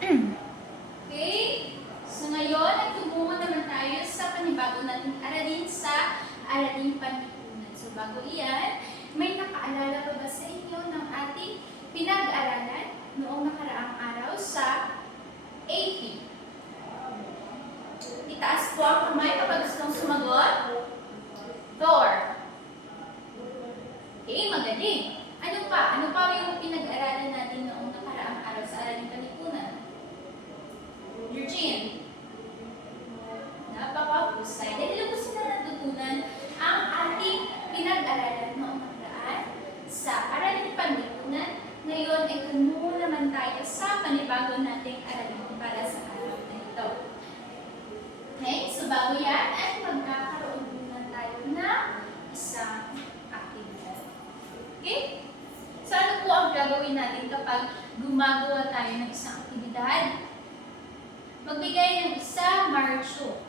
Okay? So ngayon, nagtumungo naman tayo sa panibago natin aralin sa Araling Panlipunan. So bago iyan, may nakaalala pa ba sa inyo ng ating pinag-aralan noong nakaraang araw sa AP? Itaas po ang kamay kapag gustong sumagot. Door. Okay, magaling. Ano pa? Ano pa yung pinag-aralan natin noong nakaraang araw sa Araling Panlipunan? Eugene. Napakahusay. Dahil lubos na natutunan ang ating pinag-aralan noong nakaraan sa Araling Panlipunan. Ngayon ay tumungo naman tayo sa panibago nating aralin para sa araw na ito. Okay? So bago yan, ay magkakaroon muna tayo ng isang aktibidad. Okay? So ano po ang gagawin natin kapag gumagawa tayo ng isang aktibidad? Magbigay ng isa, Marcho.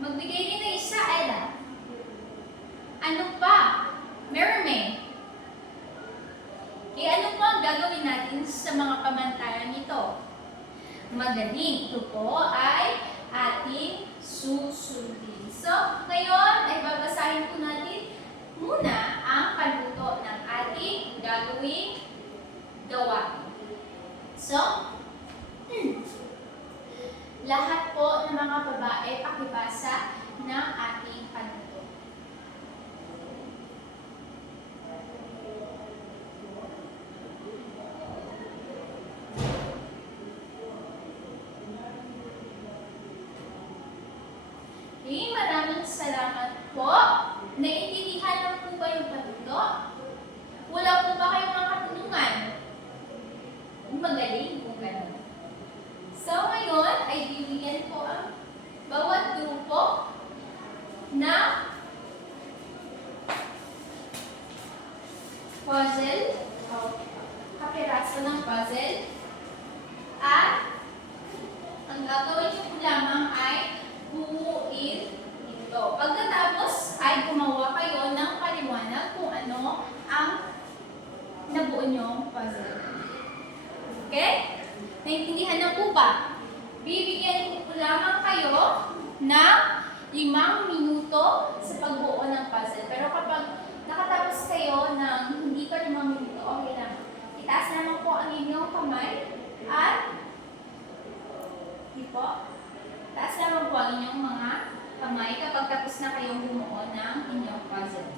Magbigay din ng isa, Ella. Ano pa? Mermaid. Okay, ano po ang gagawin natin sa mga pamantayan nito? Magaling. Ito po ay ating susundin. So, ngayon ay babasahin po natin muna ang pagluto ng ating gagawing gawain. So, lahat po ng mga babae pakibasa ng ating panuto. Okay, maraming salamat po. Naiintindihan lang po ba yung panuto? Wala po ba kayong mga katanungan? Magaling kung gano'n. So, ngayon ay bibigyan ko ang bawat grupo na puzzle o kapiraso ng puzzle at ang gagawin niyo po lamang ay buuin ito. Pagkatapos ay gumawa kayo ng paliwanag kung ano ang nabuo niyong puzzle. Okay? Naintindihan na po ba? Bibigyan ko lamang kayo ng 5 minuto sa pagbuo ng puzzle. Pero kapag nakatapos kayo ng hindi pa 5 minuto, okay lang. Itaas naman po ang inyong kamay at taas naman po ang inyong mga kamay kapag tapos na kayong bumuo ng inyong puzzle.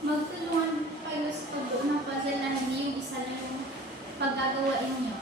Magtulungan kayo sa pagbuo ng puzzle na hindi yung isa lang yung paggagawain nyo.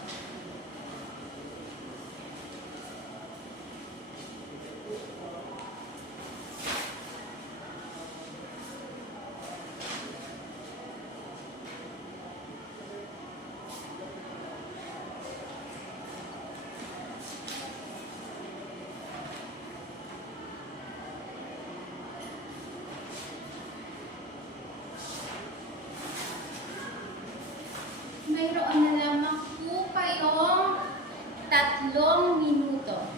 Mayroon na lamang po kayong 3 minuto.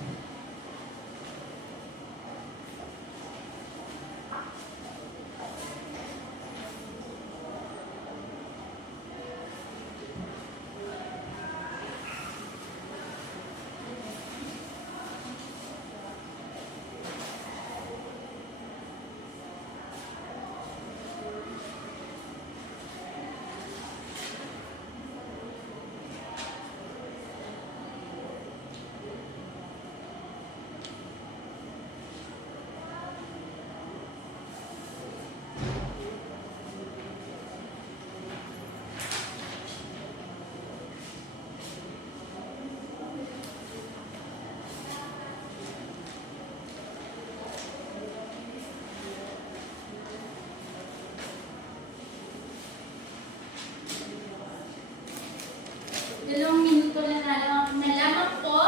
2 minuto na lamang po.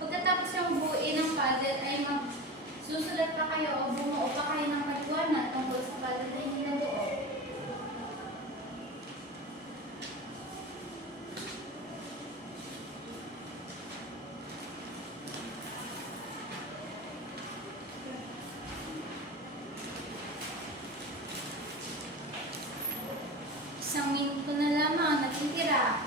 Pagkatapos yung buuin ng puzzle ay susulat pa kayo o bumuo pa kayo ng paliwanag tungkol sa puzzle na hindi nabuo. Isang minuto na lamang natitira.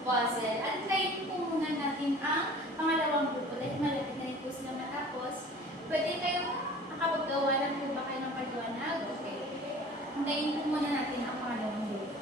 Puzzle. At tayo po muna natin ang pangalawang grupo dahil malapit na rin po sila matapos. Pwede kayo makapaggawa lang po ba kayo ng paliwanag? Okay. Hintayin po muna natin ang pangalawang grupo.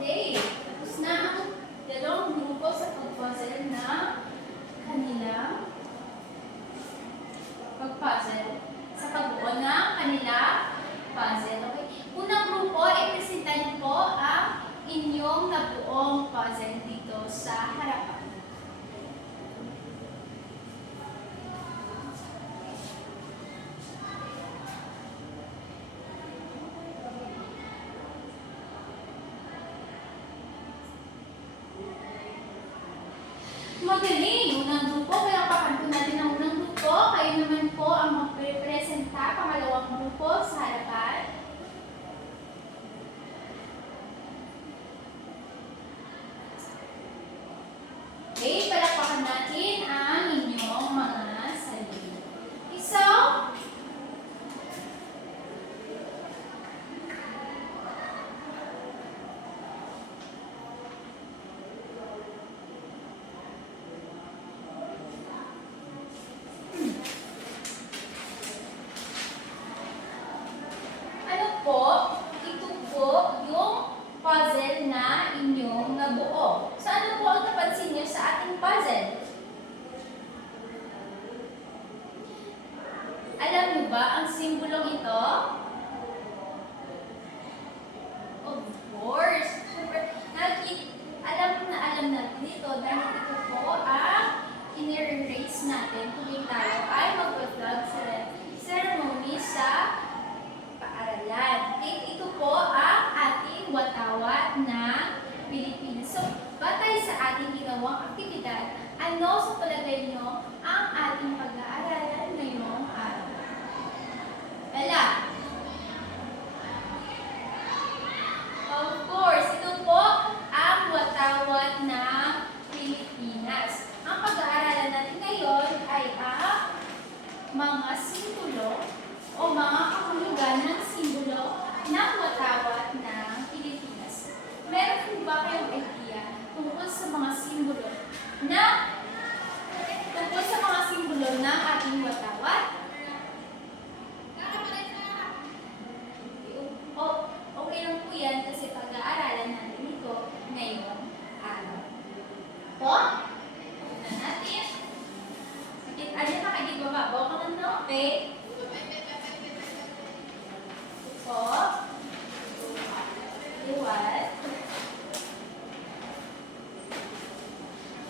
Okay, tapos na ang dalawang grupo sa pag-puzzle na kanilang pag-puzzle. Sa pagbuo ng kanilang puzzle. Okay? Unang grupo, ipresenta niyo po ang inyong nabuong puzzle dito sa harapan. Magaling! Unang grupo, kaya pakanto natin ang unang grupo. Kayo naman po ang magpresenta pangalawang grupo sa harapan. Okay, palakpakan natin ang inyong mga sarili. So, ito po yung puzzle na inyong nabuo. So, ano po ang napansin niyo sa ating puzzle? Alam niyo ba ang simbolong ito? Of course! Alam natin ito dahil ito po ang in-erase natin tuwing tayo ay mag-vlog sa ceremony sa paaralan. Ito po ang ating watawat ng Pilipinas. So, batay sa ating ginawang aktibidad, ano sa palagay nyo ang ating pag-aaralan ngayong araw? Wala. Of course, ito po ang watawat ng Pilipinas. Ang pag-aaralan natin ngayon ay ang mga simbolo o mga kahulugan ng simbolo ng watawat ng Pilipinas. Meron po ba kayong idea tungkol sa mga simbolo ng ating watawat? Okay lang po yan kasi pag-aaralan natin ito ngayong araw. Po? Tignan natin. Ano na kayo baba? Bawa ka lang na, okay? Po. Liwat.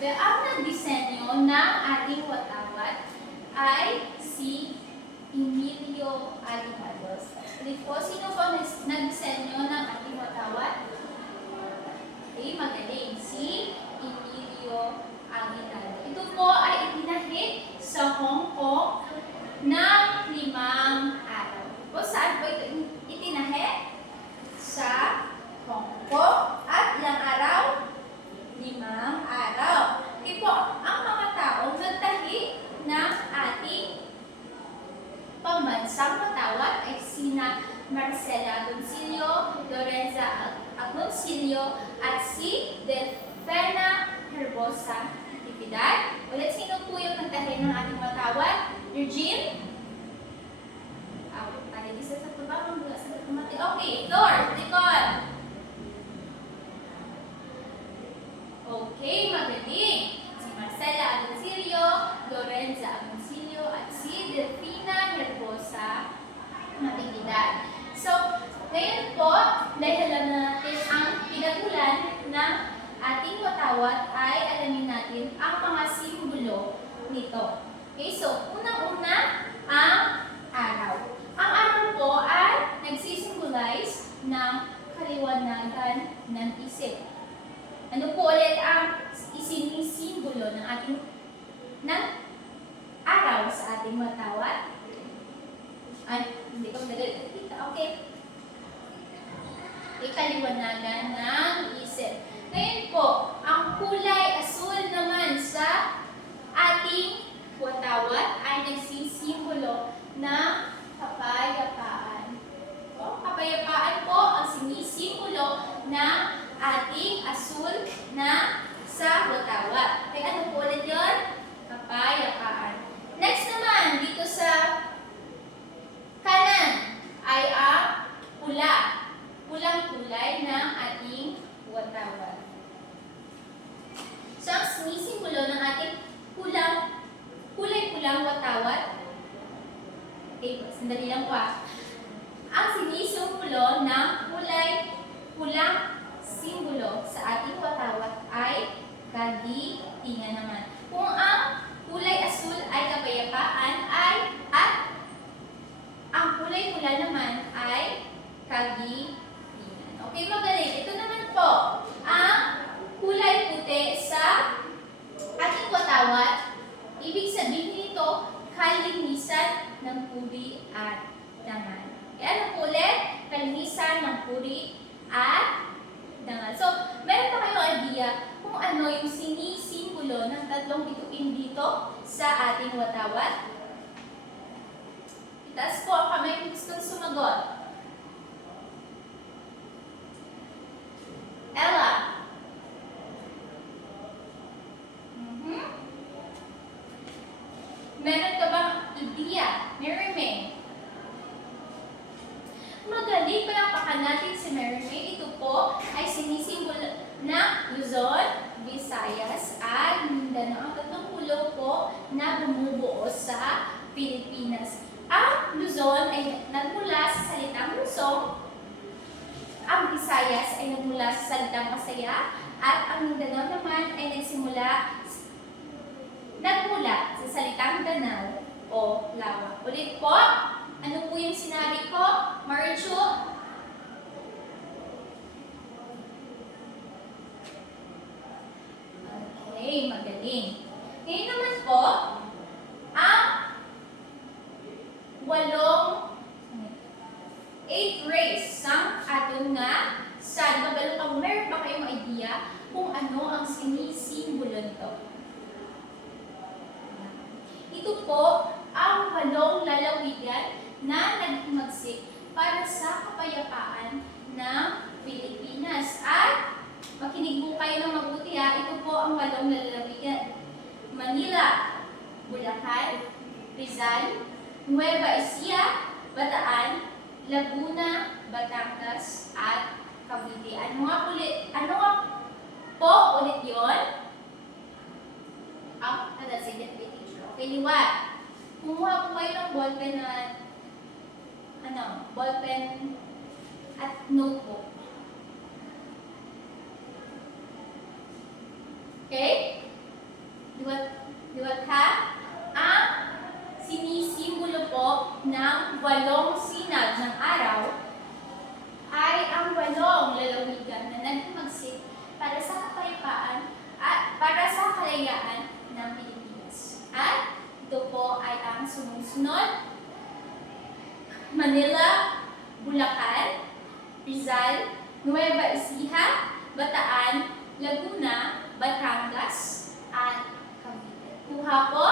Ang nagdisenyo ng ating watawat ay si Emilio Aguinaldos. Ulit po, sino po nagdisenyo ng ating watawat? Okay, magaling. Si Emilio Aguinaldo. Ito po ay itinahid sa Hong Kong ng 5 araw. O saan po ito itinahid? Sa Hong Kong. At ilang araw? 5 nerbo sa aktibidad. Ulit, sino po yung nagtahin ng ating watawat? Eugene? Tayo di sa baba, mula sa tumati. Okay, Lord, Nicole. Okay, magaling. Si Marcela Agoncillo, Lorenza Agoncillo, at si Delfina Herbosa Natividad. So, ngayon po, dahil alam na natin ang pinagmulan ng ating watawat, ay alamin natin ang mga simbolo nito. Okay, so, unang-una, ang araw. Ang araw po ay nagsisimbolize ng kaliwanagan ng isip. Ano po ulit ang isinisimbolo ng ating araw sa ating watawat? Ay, hindi ko nagkakita. Okay. Ikaliwanagan ng isip. Ngayon po, ang kulay asul naman sa ating watawat ay nagsisimbolo ng kapayapaan. So, kapayapaan po ang sinisimbolo ng ating asul na sa watawat. Okay, ano po ulit yun? Kapayapaan. Next naman, dito sa kanan ay ang pula. Pulang kulay ng ating watawat. So, ang sinisimbolo ng ating kulay-pulang watawat. Okay, sandali lang po ah. Ang sinisimbolo ng kulay-pulang simbolo sa ating watawat ay kagitingan naman. Kung ang kulay asul ay kapayapaan at ang kulay pula naman ay kagitingan. Okay, magaling. Ito naman po, ang kulay puti sa ating watawat. Ibig sabihin nito, kalinisan ng puri at dangal. Kaya ano po ulit? Kalinisan ng puri at dangal. So, meron pa kayong idea kung ano yung sinisimbolo ng tatlong bituin dito sa ating watawat? Itaas po ang kamay kung gustong sumagot. Ella. Meron ka bang idea? Mary May? Magaling, palapakan natin si Mary May. Ito po ay sinisimbolo ng Luzon, Visayas, at Mindanao. Ang tatlong pulo po na bumubuo sa Pilipinas. Ang Luzon ay nagmula sa salitang Luzon, ang Visayas ay nagmula sa salitang Pasaya, at ang Mindanao naman ay nagmula sa salitang Danau o Lawa. Ulit po, ano po yung sinabi ko, Marichu? Okay, magaling. Ngayon naman po, ang 8 rays sang aton nga sa kabalukang, meron ba kayong idea kung ano ang sinisimbolo nito? Ito po ang 8 lalawigan na naghimagsik para sa kapayapaan ng Pilipinas. At makinig po kayo ng mabuti ha, ito po ang 8 lalawigan. Manila, Bulacan, Rizal, Nueva Ecija, Bataan, Laguna, Batangas, at Cavite. Ano nga po ulit yun? That's a good teacher. Okay, liwat. Kumuha po kayo ng ballpen ballpen at notebook. Okay? Liwat ha? Ang sinisimbolo po ng 8 sinag ng araw ay ang 8 lalawigan na naghimagsik para sa kapayapaan at para sa kalayaan ng Pilipinas. At ito po ay ang sumusunod: Manila, Bulacan, Rizal, Nueva Ecija, Bataan, Laguna, Batangas, at Cavite. Kuha po?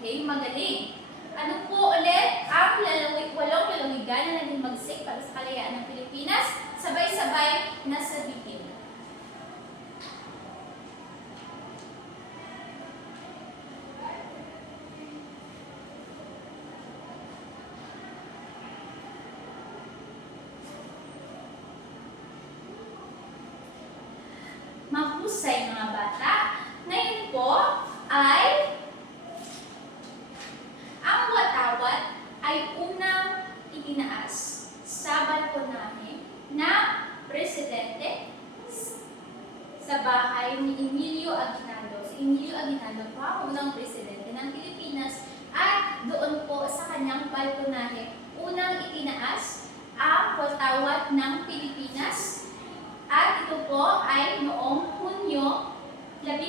Okay, magaling. Ano po ulit ang 8 lalawigan na naghimagsik para sa kalayaan ng Pilipinas? Sabay-sabay na sabihin. sa bahay ni Emilio Aguinaldo. Si Emilio Aguinaldo po ang unang presidente ng Pilipinas at doon po sa kanyang balkonahe, unang itinaas ang watawat ng Pilipinas. At ito po ay noong Hunyo 12,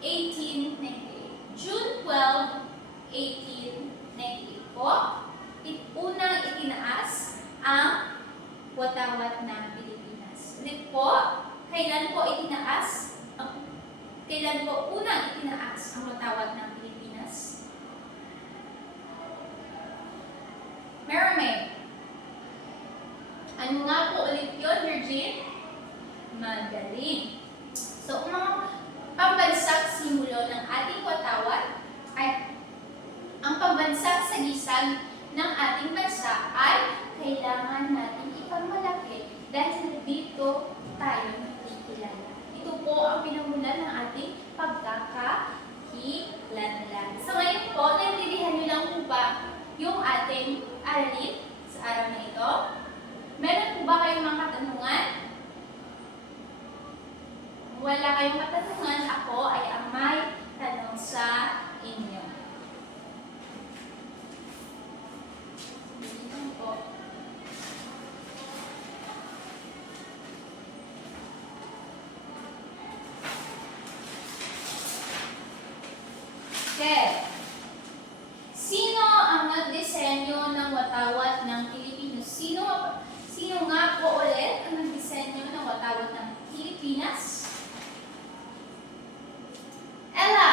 1898. June 12, 1898 po, unang itinaas ang watawat ng Pilipinas. Ulit po, kailan po itinaas? Kailan po unang itinaas ang watawat ng Pilipinas? Mermaid. Ano nga po ulit yun, Virgin? Magaling. So, mga pambansang simbolo ng ating watawat ay ang pambansang sagisag ng ating bansa ay kailangan natin ipagmalaki dahil dito tayo nakikilala. Ito po ang pinangunan ng ating pagkakakilanlan. So ngayon po, naintindihan niyo lang po ba yung ating aralin sa araw na ito? Meron po ba kayong mga katanungan? Kung wala kayong katanungan, ako ay ang may tanong sa inyo. Dito po. Okay. Sino ang nagdisenyo ng watawat ng Pilipinas? Sino nga po ulit ang nagdisenyo ng watawat ng Pilipinas? Ella.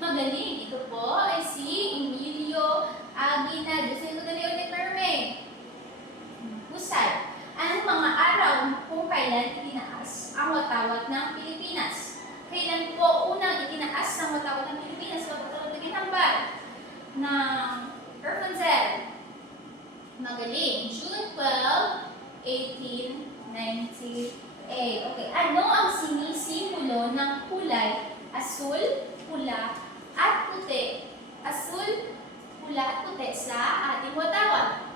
Magaling. Ito po ay si Emilio Aguinaldo. Sino ko dali ulit, Mermaid? Husay. Anong mga araw kung kailan itinaas ang watawat ng Pilipinas? Kailan po unang itinaas ang watawat ng Pilipinas? Kapag nagitambal ng Rapunzel. Magaling. June 12, 1898. Okay. Ano ang sinisimbolo ng kulay asul, pula, at puti? Asul, pula, at puti sa ating watawat.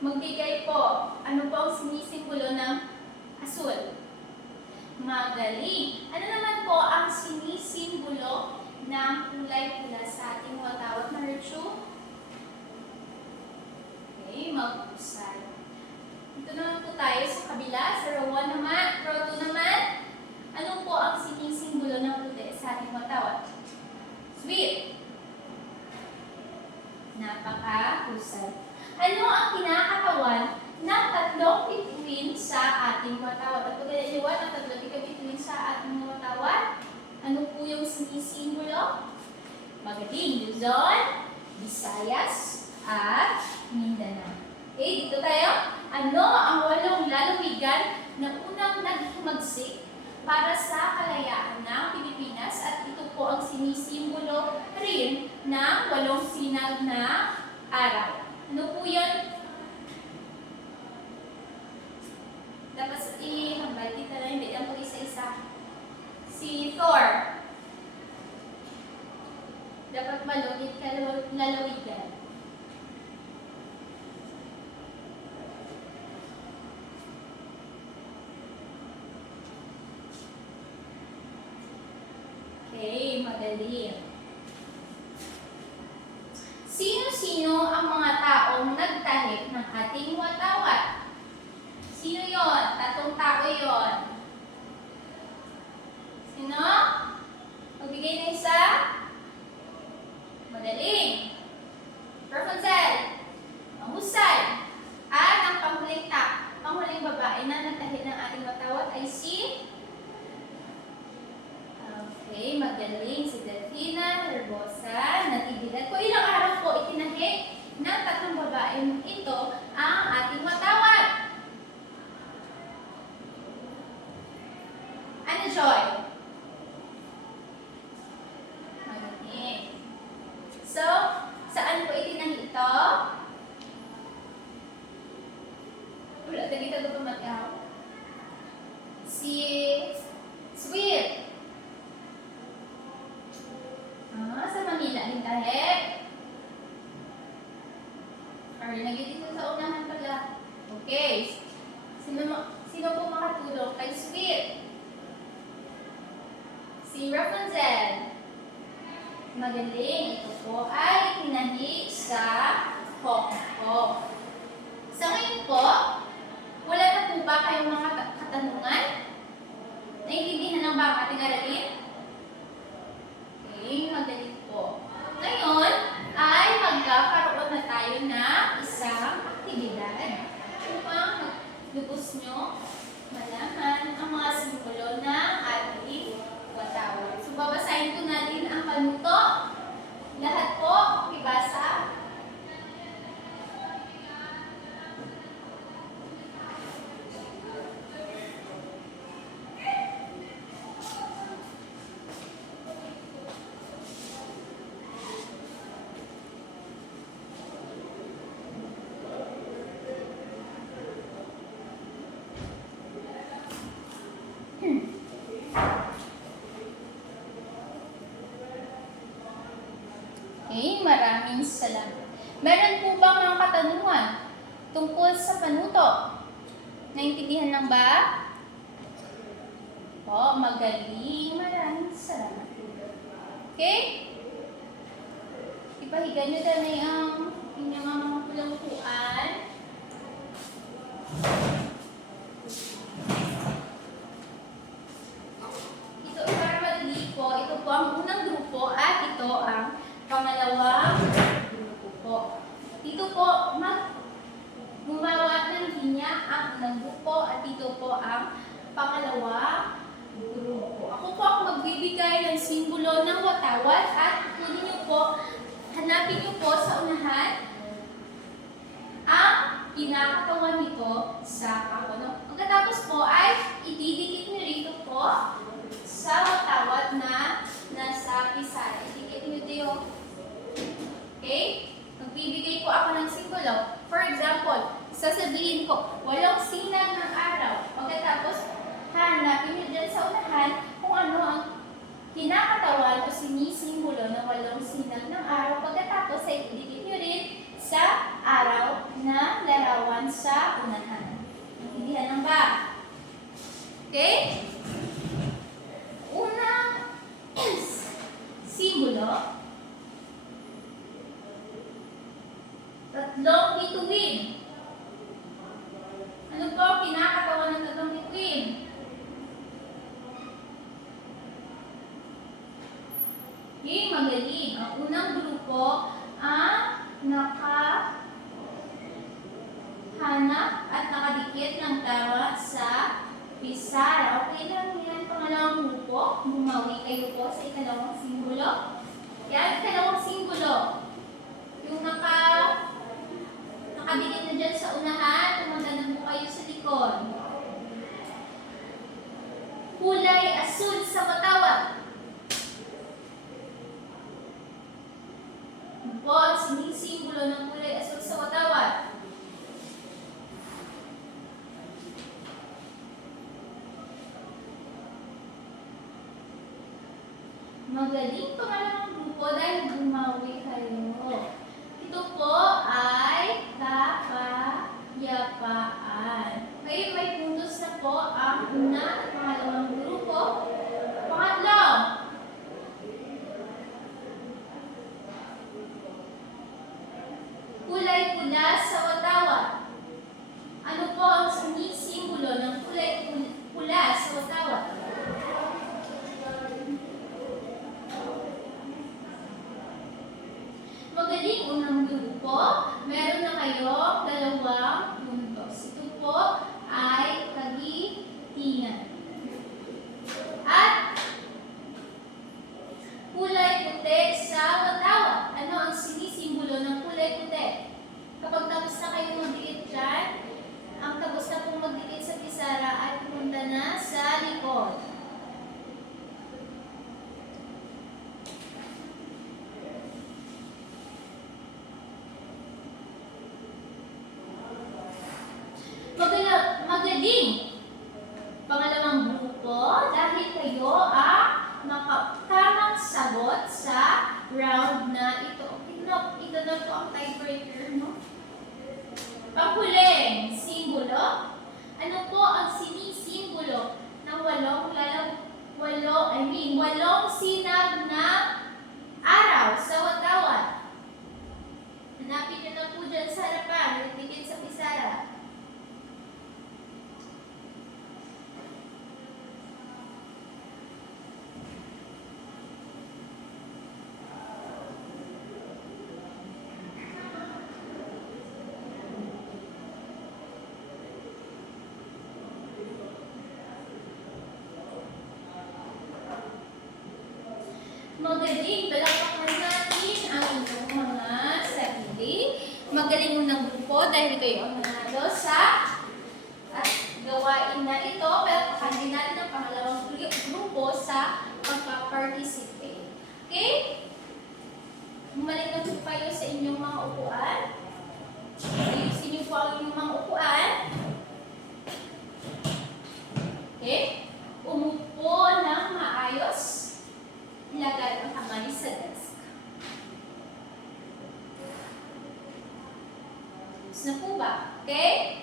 Magbigay po. Ano po ang sinisimbolo ng asul? Magaling. Ano naman po ang sinisimbolo ng kulay pula sa ating watawat na Richu? Okay, mag-usay. Ito naman po tayo sa kabila. Sa row 1 naman, row 2 naman. Ano po ang sinisimbolo ng puti sa ating watawat? Sweet. Napaka-husay. Ano ang kinakatawan ng tatlong bituin sa ating watawat? At pagkaliwan ang tatlong bituin sa ating watawat, ano po yung sinisimbolo? Magaling. Luzon, Visayas, at Mindanao. Okay, dito tayo. Ano ang 8 lalawigan na unang naghimagsik para sa kalayaan ng Pilipinas? At ito po ang sinisimbolo rin ng 8 sinag na araw. Ano po yun? Dapat ihambay dito na hindi lang po isa-isa. Si Thor. Dapat malugit ka lalawigan. Okay, magaling. Sino-sino ang mga taong nagtahi ng ating watawat? Sino yon? Tatong tao yon. Sino? Magbigay ng isa? Madaling. Rapunzel. Mahusay. At ang panghuling babae na nagtahi ng ating watawat ay si... Okay, magaling si Delfina Herbosa. Natigilan po. Ilang araw po itinahi ng tatlong babaeng ito ang ating watawat? Ano, Joy? Magaling. So, saan po itinahi ito? Wala, dali ka gumagaw. Si Sweet. Sa Manila din tayo. Or lagi dito sa unahan pala. Okay, Sino po makatulong kay Sweet? Si Rapunzel. Magaling. Ito po ay tinahik sa Hong Kong. Sa ngayon po, wala na po ba kayong mga katanungan? Naiintindihan ng ba ang ating aralin? Okay, magaling po. Ngayon ay magkakaroon na tayo ng isang aktibidad upang lubos nyo malaman ang mga simbolo ng ating watawat. So, babasahin po natin ang panuto. Lahat po, ibasa. Okay, maraming salamat. Meron po bang mga katanungan tungkol sa panuto? Naintindihan lang ba? Oh, magaling. Maraming salamat. Okay? Ipahiga nyo dali ang inyong mga pulang upuan. Ito, para madali po, ito po ang unang grupo at ito ang pangalawang grupo po. Dito po, gumawa ng linya ang unang grupo at dito po ang pangalawang grupo. Ako po ang magbibigay ng simbolo ng watawat at kunin niyo po, hanapin niyo po sa unahan ang kinakatawan nito sa kakono. Pagkatapos po ay ididikit niyo rito po sa watawat na nasa pisara. Idikit niyo dito. Okay? Magbibigay po ako ng simbolo. For example, sasabihin ko, walang sinag ng araw. Pagkatapos, hanapin niyo dyan sa unahan kung ano ang kinakatawan o sinisimbolo ng walang sinag ng araw. Pagkatapos, ay idikit niyo rin sa araw na larawan sa unahan. Naintindihan lang ba? Okay? Unang simbolo. Tatlong bituin. Ano po ang kinakatawan ng tatlong bituin? Okay, magaling. Ang unang grupo ang nakahanap at nakadikit ng tawa sa pisara. Okay lang yan. Pangalawang grupo, bumawi kayo po sa ikalawang simbolo. Yan, ikalawang simbolo. Yung nakadikit na dyan sa unahan, pumunta na po kayo sa likod. Kulay asul sa watawat. Po ang sinisimbolo ng kulay asul sa watawat. Magaling pangalawang grupo dahil bumawi kayo. Ito po ay kapayapaan. Ngayon may puntos na po ang una at pangalawang grupo. Pangatlo. Kulay pula sa watawat. Ano po ang sinisimbolo ng kulay pula sa watawat? Magaling unang grupo. Meron na kayo dalawang puntos. Ito po ay kagitingan. At kulay puti sa watawat. Ano ang sinisimbolo ng kulay puti? Kapag tapos na kayo magdikit dyan, ang tapos na pong magdikit sa pisara ay pumunta na sa likod. Magaling! Pangalawang grupo, dahil kayo ang tamang sagot sa round na ito. Ito na po ang tiebreaker, no? Panghuling simbolo. Ano po walong sinag na araw sa Watawan. Hanapin nyo na po dyan sa harapan, dikit sa pisara. Magaling, palakpakan natin ang inyong mga sarili. Magaling munang grupo dahil kayo ang nanalo sa gawain na ito. Palakpakan din natin ang pangalawang grupo sa pagpa-participate. Okay? Bumalik na po kayo sa inyong mga upuan. Ayusin niyo po ang inyong mga upuan. Okay? Umupo ng maayos. Ilagay ang kamay sa desk. Gusto na po ba? Okay?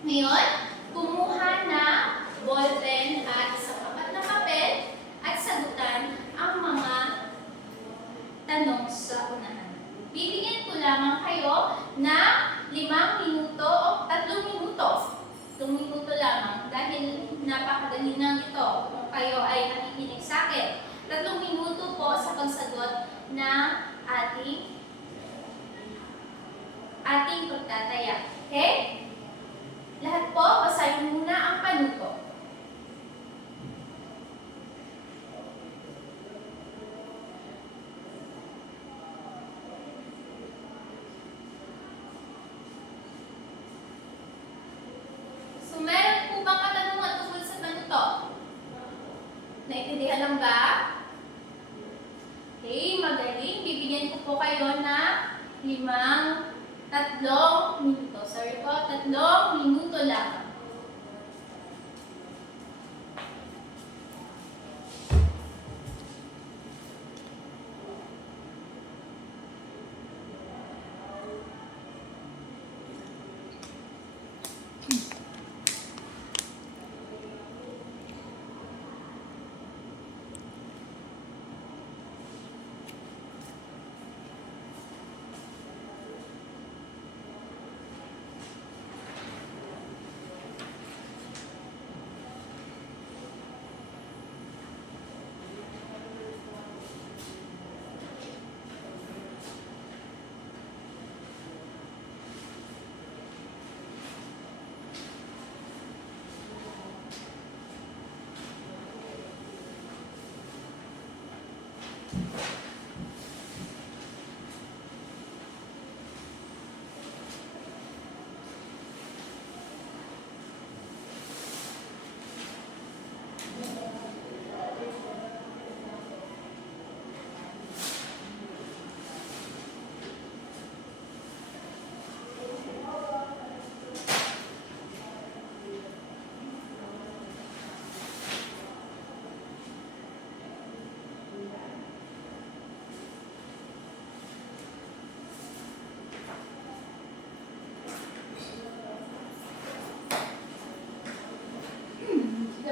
Ngayon, kumuha na ballpen at isang apat na papel at sagutan ang mga tanong sa unahan. Bibigyan ko lamang kayo na 5 minuto o 3 minuto. 3 minuto lamang dahil napakadali lang ito kung kayo ay nakikinig sa akin. 3 minuto po sa pagsagot ng ating pagtataya. Okay? Lahat po, basahin muna ang panuto. So, meron po bang katanungan tungkol sa panuto? Naintindihan lang ba? Okay, magaling. Bibigyan ko po kayo na 3 minuto. Sorry po, 3 minuto lang.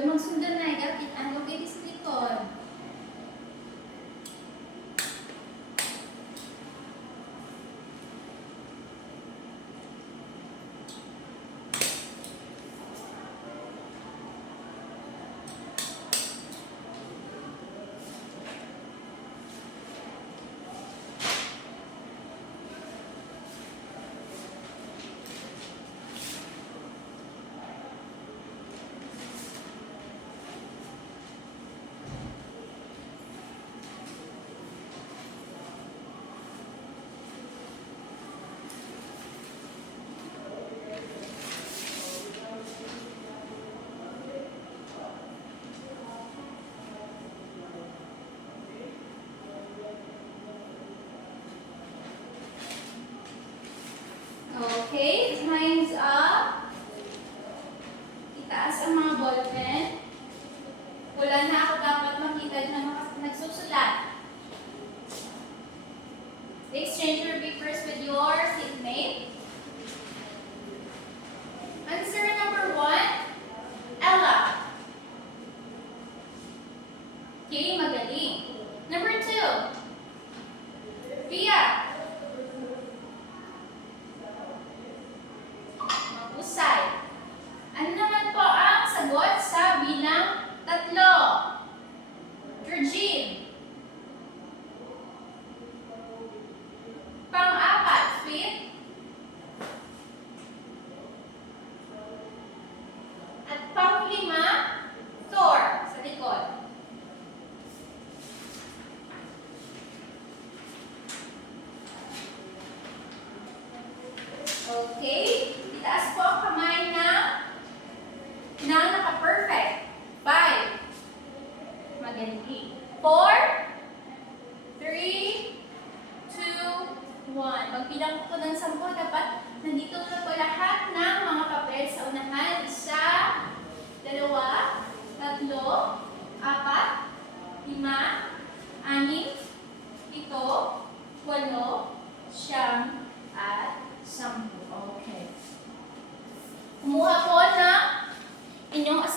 Magsundan na, gapit ang lugay sa likod. Okay, time's up. Itaas ang mga ballpen. Wala na ako dapat makita na nagsusulat. Exchange your papers with your seatmate. Answer number 1, Ella.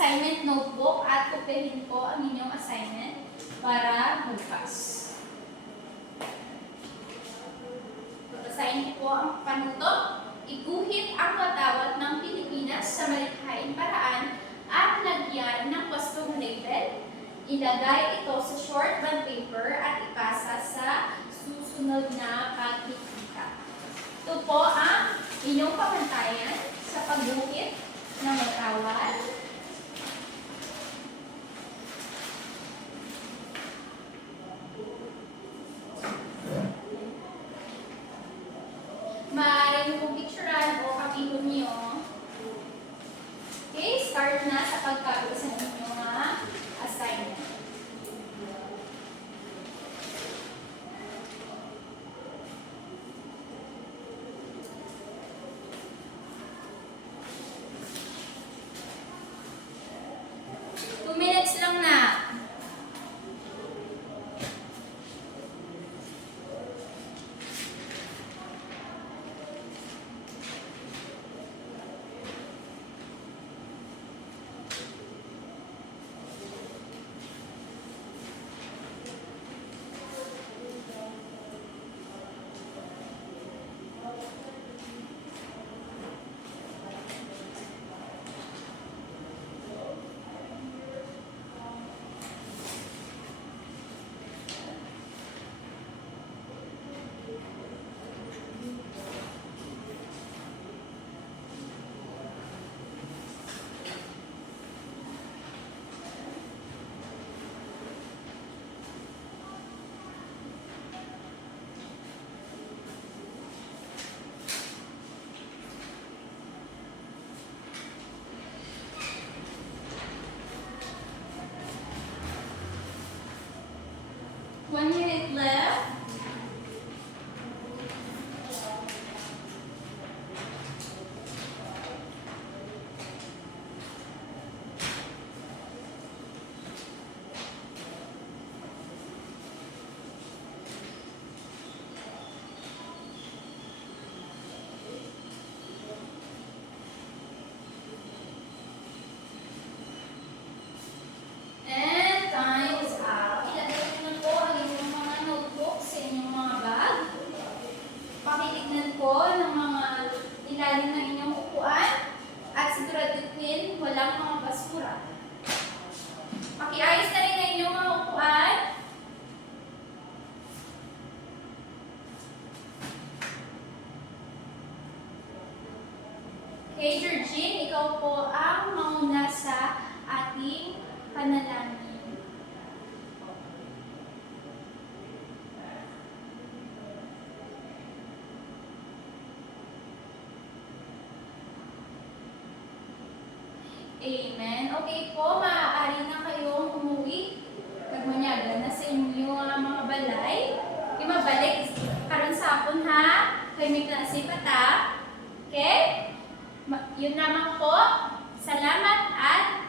assignment notebook at kupihin ko ang inyong assignment para magpas. Basahin po ang panuto. Iguhit ang watawat ng Pilipinas sa malikhaing paraan at lagyan ng wastong label. Ilagay ito sa short bond paper at ipasa sa susunod na pagkikita. Ito po ang inyong pamantayan sa pagguhit ng watawat. Maaaring kong picturean o kapihon niyo. Okay, start na sa pagkagawa sa inyong assignment. Minutes lang na. One minute left. And time is up. Ilagay ko na po ang inyong mga notebook sa inyong mga bag. Pakitignan po ng mga ilalim ng inyong upuan at siguraduhin walang mga basura. Pakiayos na rin ang inyong mga upuan. Okay, Georgine, ikaw po ang mauna sa ating panalangin. Amen. Okay po, maaari na kayong umuwi. Pagmanyaga na sa inyong mga balay. Imabalik karon sa hapon ha. Kay may klase pa ta. Okay? Yun naman po. Salamat at